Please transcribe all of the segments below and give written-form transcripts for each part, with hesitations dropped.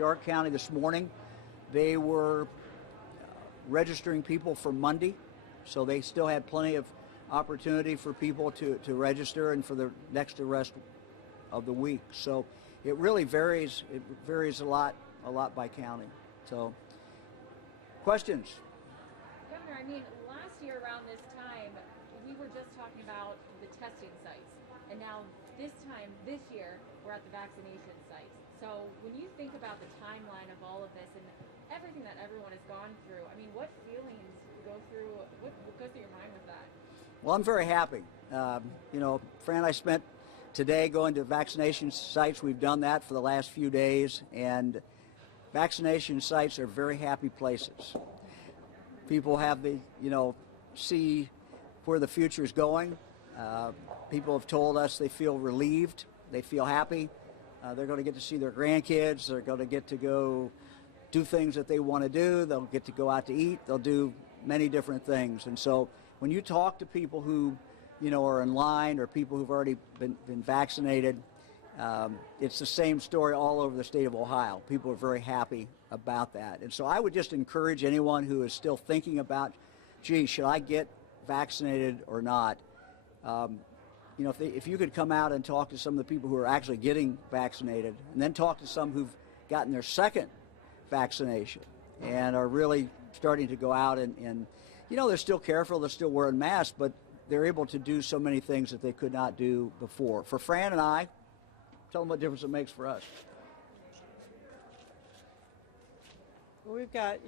York County this morning. They were registering people for Monday, so they still had plenty of opportunity for people to register and for the next rest of the week. So it really varies. It varies a lot by county. So, questions? Governor, I mean, last year around this time, we were just talking about the testing sites, and now this year, we're at the vaccination sites. So when you think about the timeline of all of this and everything that everyone has gone through, I mean, what feelings go through, what goes through your mind with that? Well, I'm very happy. Fran and I spent today going to vaccination sites. We've done that for the last few days, and vaccination sites are very happy places. People have see where the future is going. People have told us they feel relieved, they feel happy. They're going to get to see their grandkids. They're going to get to go do things that they want to do. They'll get to go out to eat. They'll do many different things. And so when you talk to people who, are in line or people who've already been vaccinated, it's the same story all over the state of Ohio. People are very happy about that. And so I would just encourage anyone who is still thinking about, gee, should I get vaccinated or not? If you could come out and talk to some of the people who are actually getting vaccinated, and then talk to some who've gotten their second vaccination and are really starting to go out and they're still careful, they're still wearing masks, but they're able to do so many things that they could not do before. For Fran and I, tell them what difference it makes for us. Well, we've got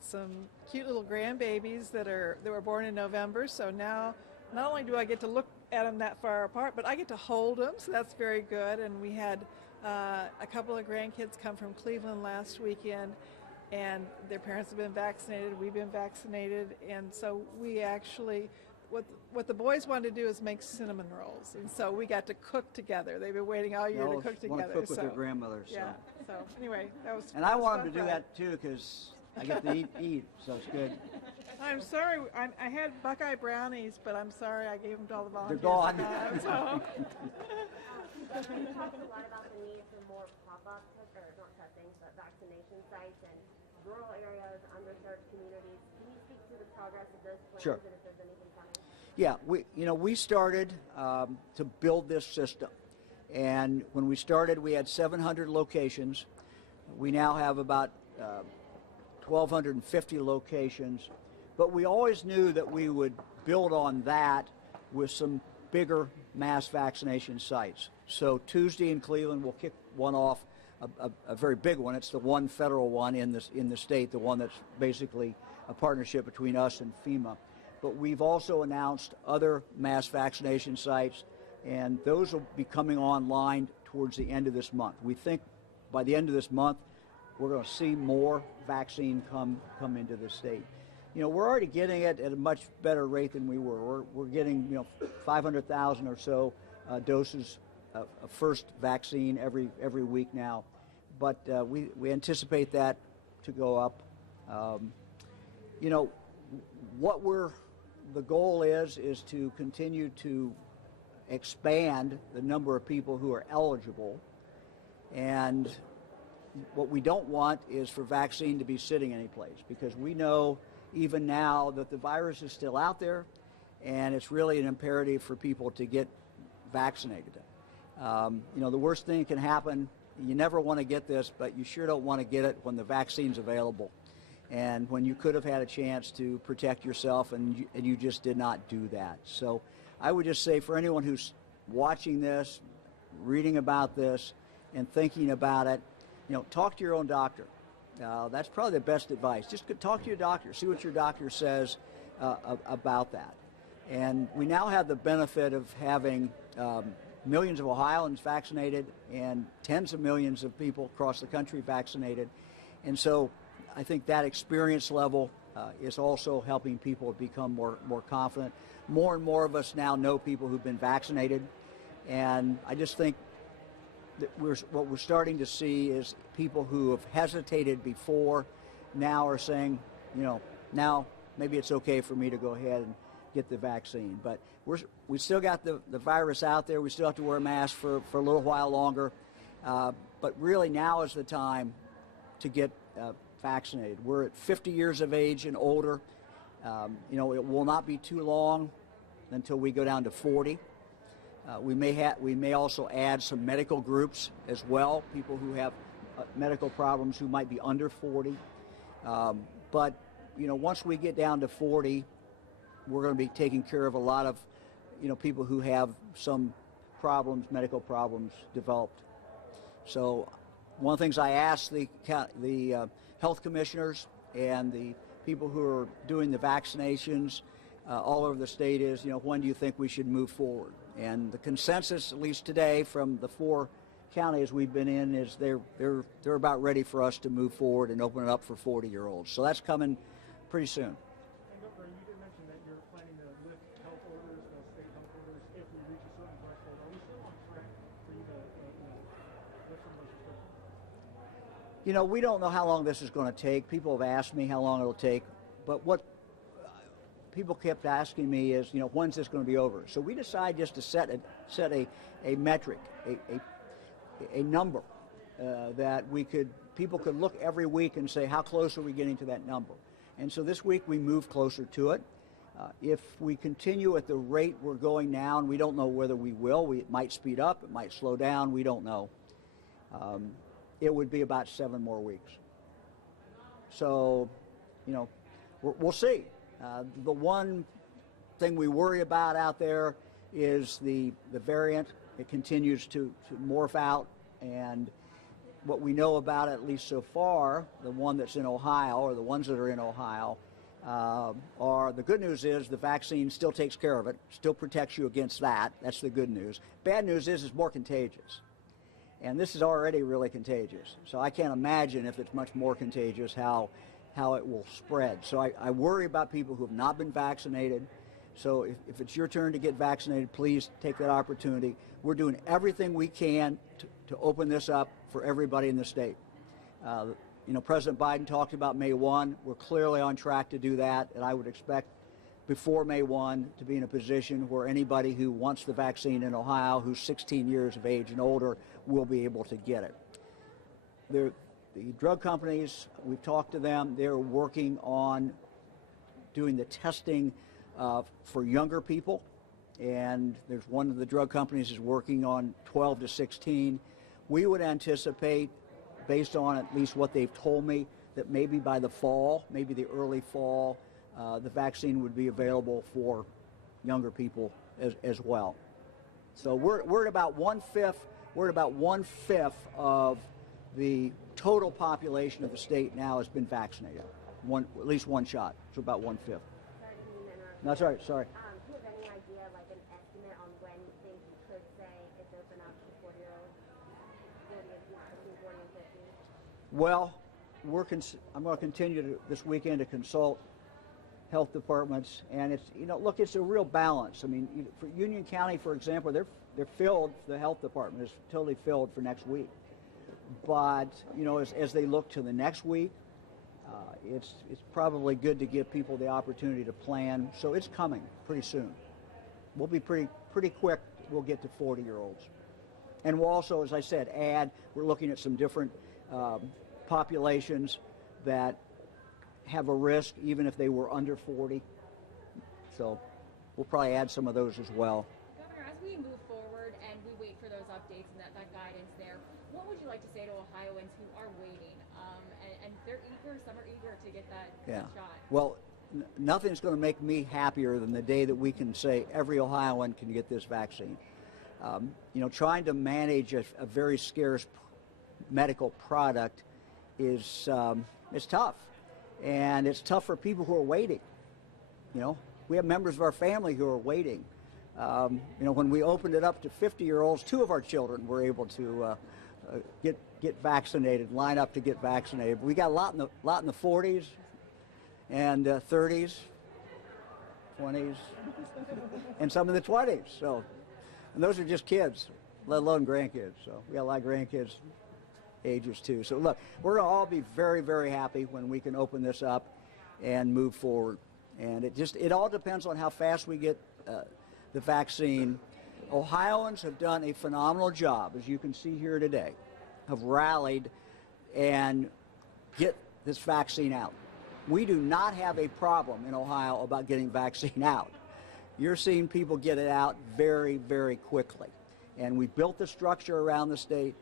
some cute little grandbabies that were born in November, so now not only do I get to look at them that far apart, but I get to hold them, so that's very good. And we had a couple of grandkids come from Cleveland last weekend, and their parents have been vaccinated, we've been vaccinated, and so we actually, what the boys wanted to do is make cinnamon rolls, and so we got to cook together. They've been waiting all year to cook together. Want to cook with their grandmother. So. Yeah, so anyway, that was And I want them to do that too, because I get to eat, so it's good. I'm sorry, I had Buckeye brownies, but I'm sorry I gave them to all the volunteers. They're gone. You talked a lot about the need for more pop-up, or not testing, but vaccination sites in rural areas, underserved communities. Can you speak to the progress of those plans? Sure. And if there's anything coming? Yeah, we started to build this system, and when we started, we had 700 locations. We now have about 1,250 locations, but we always knew that we would build on that with some bigger mass vaccination sites. So Tuesday in Cleveland, we'll kick one off, a very big one. It's the one federal one in the state, the one that's basically a partnership between us and FEMA. But we've also announced other mass vaccination sites, and those will be coming online towards the end of this month. We think by the end of this month, we're going to see more vaccine come into the state. We're already getting it at a much better rate than we were. We're getting 500,000 or so doses of first vaccine every week now, but we anticipate that to go up. The goal is to continue to expand the number of people who are eligible, and what we don't want is for vaccine to be sitting anyplace, because we know even now that the virus is still out there, and it's really an imperative for people to get vaccinated. The worst thing that can happen, you never want to get this, but you sure don't want to get it when the vaccine's available and when you could have had a chance to protect yourself and you just did not do that. So I would just say, for anyone who's watching this, reading about this, and thinking about it, talk to your own doctor. That's probably the best advice. Just talk to your doctor, see what your doctor says about that. And we now have the benefit of having millions of Ohioans vaccinated and tens of millions of people across the country vaccinated. And so I think that experience level is also helping people become more confident. More and more of us now know people who've been vaccinated, and I just think that what we're starting to see is people who have hesitated before now are saying, now maybe it's okay for me to go ahead and get the vaccine. But we still got the virus out there. We still have to wear a mask for a little while longer. But really now is the time to get vaccinated. We're at 50 years of age and older. It will not be too long until we go down to 40. We may also add some medical groups as well, people who have medical problems who might be under 40. But once we get down to 40, we're going to be taking care of a lot of people who have some problems, medical problems developed. So one of the things I asked the health commissioners and the people who are doing the vaccinations all over the state is, when do you think we should move forward? And the consensus, at least today, from the 4 counties we've been in, is they're about ready for us to move forward and open it up for 40-year-olds. So that's coming pretty soon. And Governor, you did mention that you're planning to lift health orders, state health orders, if we reach a certain threshold. Are we still on track for you to lift some of those restrictions? We don't know how long this is going to take. People have asked me how long it'll take, but what people kept asking me is, when's this going to be over? So we decided just to set a metric, a number that people could look every week and say, how close are we getting to that number? And so this week we moved closer to it. If we continue at the rate we're going now, and we don't know whether we will, it might speed up, it might slow down, we don't know. It would be about 7 more weeks. So, we'll see. The one thing we worry about out there is the variant. It continues to morph out, and what we know about it, at least so far, the one that's in Ohio, or the ones that are in Ohio, the good news is the vaccine still takes care of it, still protects you against that. That's the good news. Bad news is it's more contagious. And this is already really contagious. So I can't imagine, if it's much more contagious, how it will spread. So I worry about people who have not been vaccinated. So if it's your turn to get vaccinated, please take that opportunity. We're doing everything we can to open this up for everybody in the state. President Biden talked about May 1. We're clearly on track to do that, and I would expect before May 1 to be in a position where anybody who wants the vaccine in Ohio, who's 16 years of age and older, will be able to get it. The drug companies, we've talked to them, they're working on doing the testing for younger people, and there's one of the drug companies is working on 12 to 16. We would anticipate, based on at least what they've told me, that maybe by the fall, maybe the early fall, the vaccine would be available for younger people as well. So we're at about 1/5. We're at about 1/5 of the total population of the state now has been vaccinated, at least one shot. So about 1/5. Sorry, didn't mean to interrupt. No, sorry. Do you have any idea, like an estimate on when you think you could say it's open up to 40-year-olds, between 40 and 50? Well, I'm going to continue this weekend to consult health departments, and it's a real balance. I mean, for Union County, for example, they're filled. The health department is totally filled for next week. But as they look to the next week, it's probably good to give people the opportunity to plan. So it's coming pretty soon. We'll be pretty quick. We'll get to 40-year-olds, and we'll also, as I said, we're looking at some different populations that have a risk even if they were under 40. So we'll probably add some of those as well. Governor, as we move forward and we wait for those updates and that guidance there, what would you like to say to Ohioans who are waiting? And they're eager, some are eager to get that shot. Well, nothing's going to make me happier than the day that we can say every Ohioan can get this vaccine. Trying to manage a very scarce medical product is tough. And it's tough for people who are waiting. We have members of our family who are waiting. When we opened it up to 50-year-olds, 2 of our children were able to get vaccinated, line up to get vaccinated. We got a lot in the 40s and 30s, 20s, and some in the 20s. So, and those are just kids, let alone grandkids. So we got a lot of grandkids ages too. So look, we're going to all be very, very happy when we can open this up and move forward. And it all depends on how fast we get the vaccine. Ohioans have done a phenomenal job, as you can see here today, have rallied and get this vaccine out. We do not have a problem in Ohio about getting vaccine out. You're seeing people get it out very, very quickly. And we've built the structure around the state,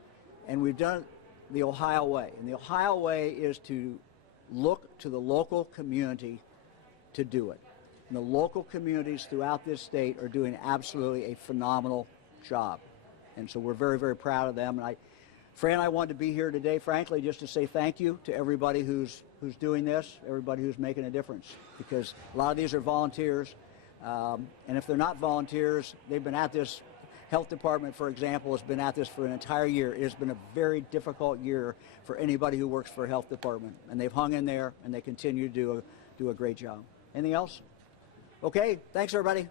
and we've done it the Ohio way. And the Ohio way is to look to the local community to do it. And the local communities throughout this state are doing absolutely a phenomenal job. And so we're very, very proud of them. And Fran and I wanted to be here today, frankly, just to say thank you to everybody who's doing this, everybody who's making a difference, because a lot of these are volunteers. And if they're not volunteers, they've been at this. Health Department, for example, has been at this for an entire year. It has been a very difficult year for anybody who works for a health department. And they've hung in there, and they continue to do a great job. Anything else? Okay, thanks, everybody.